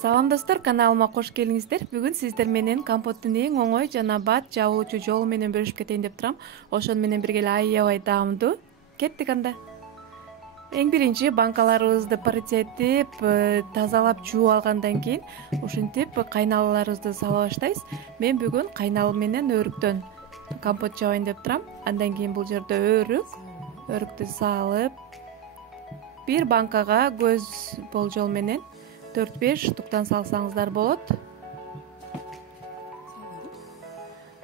Салам достор, каналыма кош келиңиздер. Бүгүн сиздер менен компоттун эң оңой жана бат жабылуучу жолу менен бөлүшүп кетейин деп турам. Ошону менен бирге эле аябай даамдуу. Кеттик анда. Эң биринчи банкаларыбызды паритетип, тазалап жууп алгандан кийин ушинтип кайналаларыбызды сала баштайбыз. Мен бүгүн кайнал менен өрүктөн компот жабайын деп турам. Андан кийин бул жерде өрүктү салып, бир банкага көз болжол менен 4-5 штуктан салсаңыздар болот.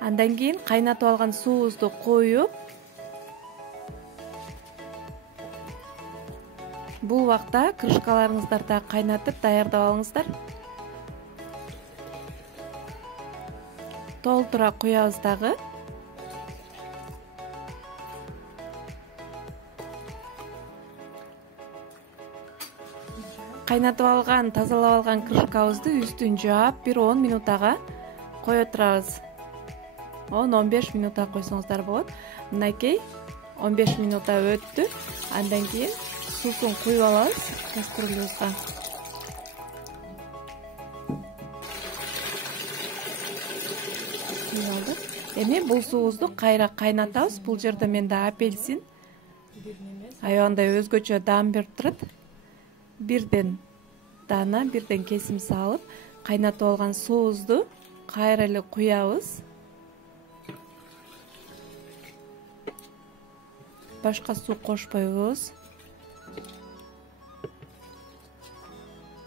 Андан кийин кайнатып алган суубузду коюп, бул убакта крышкаларыңыздарды да кайнатып даярдап алыңыздар. Толтура куябыз дагы. Кайнатып алган, тазалап алган крышкабызды үстүн жаап, бир 10 минутага кое турабыз. 10-15 минутага койсоңуздар болот. Мынакей 15 минута өттү. Андан кийин суусун куюп алабыз кастрюлябызга. Эми бул суубузду кайра кайнатабыз. Бул жерде менде апельсин аябандай өзгөчө даам берип турат. Бирден дана, бирден кесим салып, кайнатып алган суубузду кайра эле куябыз. Башка суу кошпойбуз.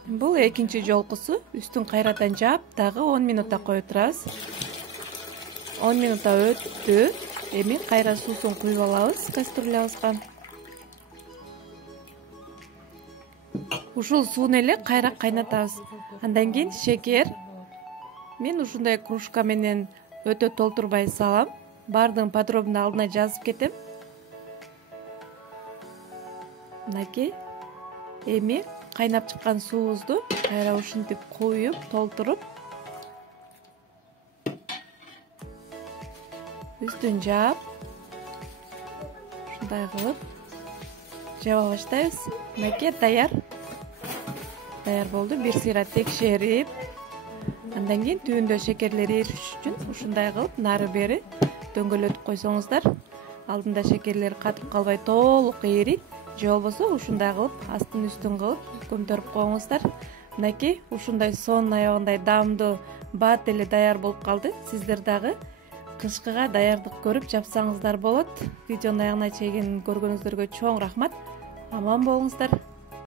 Бул экинчи жолкусу. Үстүн кайрадан жаап, дагы 10 минута кое турабыз. 10 минута өттү. Эми кайра суусун куюп алабыз кастрюлябызга. Ушул сууну эле кайра кайнатабыз. Андан кийин шекер. Мен ушундай кружка менен өтө толтурбай салам. Бардыгын подробно алдына жазып кетем. Мынакей. Эми кайнап чыккан суубузду кайра ушинтип куюп, толтуруп, үстүн жаап, ушундай кылып жаба баштайбыз. Мынакей даяр. Даяр болду. Бир сыйра текшерип, андан кийин түбүндө шекерлер эриш үчүн ушундай кылып нары бери дөңгөлөтүп койсоңуздар, алдында шекерлер катып калбай толук эрийт. Же болбосо ушундай кылып астын үстүн кылып көмтөрүп коюңуздар. Мынакей ушундай сонун аябагандай даамдуу бат эле даяр болуп калды. Сиздер дагы кышкыга даярдык көрүп жапсаңыздар болот. Видеонун аягына чейин көргөнүңүздөргө чоң рахмат. Аман болуңуздар.